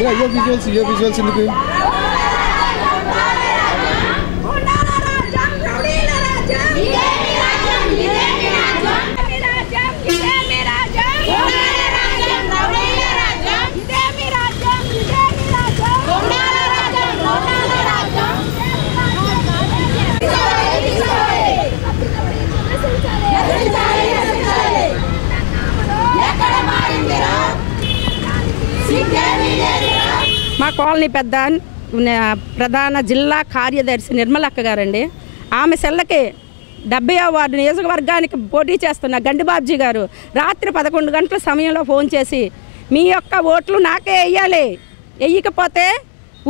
ये विजुअल्स ఎందుకు మా కాలనీ పెద్ద ప్రధాన జిల్లా కార్యదర్శి నిర్మలక్క గారండి. ఆమె సెల్లకి 70వ వార్డు నియోజకవర్గానికి పోటీ చేస్తున్న గండిబాబ్జీ గారు రాత్రి 11 గంటల సమయంలో ఫోన్ చేసి మీ యొక్క ఓట్లు నాకే వేయాలి, వేయకపోతే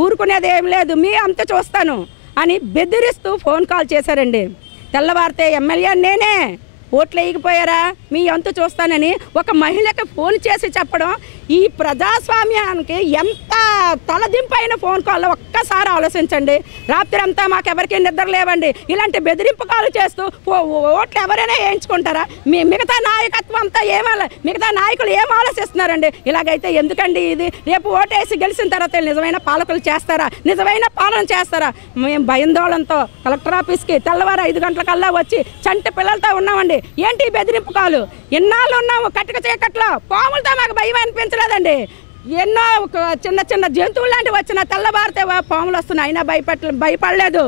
ఊరుకునేది ఏం లేదు, మీ అంత చూస్తాను అని బెదిరిస్తూ ఫోన్ కాల్ చేశారండి. తెల్లవారితే ఎమ్మెల్యే నేనే, ఓట్లు వేయకపోయారా మీ అంతు చూస్తానని ఒక మహిళకి ఫోన్ చేసి చెప్పడం ఈ ప్రజాస్వామ్యానికి ఎంత తలదింపైన ఫోన్ కాల్లో ఒక్కసారి ఆలోచించండి. రాత్రి అంతా మాకెవరికి నిద్ర లేవండి. ఇలాంటి బెదిరింపు కాలు చేస్తూ ఓట్లు ఎవరైనా వేయించుకుంటారా? మిగతా నాయకత్వం అంతా మిగతా నాయకులు ఏం ఆలోచిస్తున్నారండి? ఇలాగైతే ఎందుకండి ఇది? రేపు ఓటేసి గెలిచిన తర్వాత నిజమైన పాలకులు చేస్తారా? నిజమైన పాలన చేస్తారా? మేము భయాందోళనతో కలెక్టర్ ఆఫీస్కి తెల్లవారు 5 గంటలకల్లా వచ్చి చంటి పిల్లలతో ఉన్నామండి. ఏంటి బెదిరింపు కాలు? ఎన్నాళ్ళు ఉన్నాము కట్టుక చీకట్లో, పాములతో మాకు భయం అనిపించలేదండి. ఎన్నో చిన్న చిన్న జంతువులు లాంటివి వచ్చిన తెల్లవారితే పాములు వస్తున్నాయి, అయినా భయపడలేదు.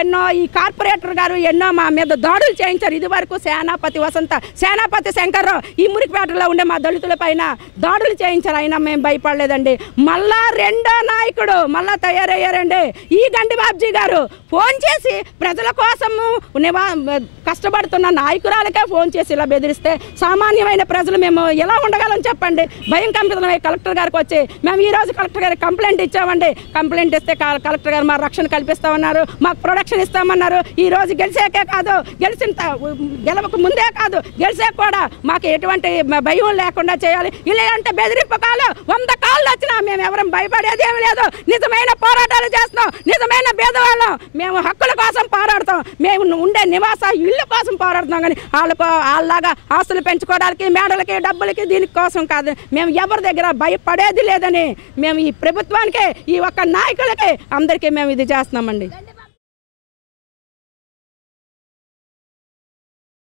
ఎన్నో ఈ కార్పొరేటర్ గారు ఎన్నో మా మీద దాడులు చేయించారు. ఇది వరకు సేనాపతి వసంత, సేనాపతి శంకర్రావు ఈ మురికిపేటలో ఉండే మా దళితుల పైన దాడులు చేయించారు, అయినా మేము భయపడలేదండి. మళ్ళా రెండో నాయకుడు మళ్ళా తయారయ్యారండి ఈ గండిబాబ్జీ గారు. ఫోన్ చేసి ప్రజల కోసము కష్టపడుతున్న నాయకురాలకే ఫోన్ చేసి ఇలా బెదిరిస్తే సామాన్యమైన ప్రజలు మేము ఎలా ఉండగలం చెప్పండి? భయం కంపితమై కలెక్టర్ గారికి వచ్చి మేము ఈరోజు కలెక్టర్ గారికి కంప్లైంట్ ఇచ్చామండి. కంప్లైంట్ ఇస్తే కలెక్టర్ గారు మా రక్షణ కల్పిస్తామన్నారు, మాకు ప్రొడక్షన్ ఇస్తామన్నారు. ఈరోజు గెలిచాకే కాదు, గెలవక ముందే కాదు, గెలిచాక కూడా మాకు ఎటువంటి భయం లేకుండా చేయాలి. ఇలాంటి బెదిరింపు కాలు 100 కాళ్ళు వచ్చినా మేము ఎవరం భయపడేది ఏమి లేదు. నిజమైన పోరాటాలు చేస్తున్నాం, నిజమైన పేదవాళ్ళం. మేము హక్కుల కోసం పోరాడతాం, మేము ఉండే నివాస ఇళ్ళ కోసం పోరాడుతున్నాం. కానీ వాళ్ళలాగా ఆస్తులు పెంచుకోవడానికి, మేడలకి, డబ్బులకి దీని కోసం కాదు. మేము ఎవరి దగ్గర భయపడేది లేదని మేము ఈ ప్రభుత్వానికి, ఈ ఒక్క నాయకులకి అందరికీ మేము ఇది చేస్తున్నామండి.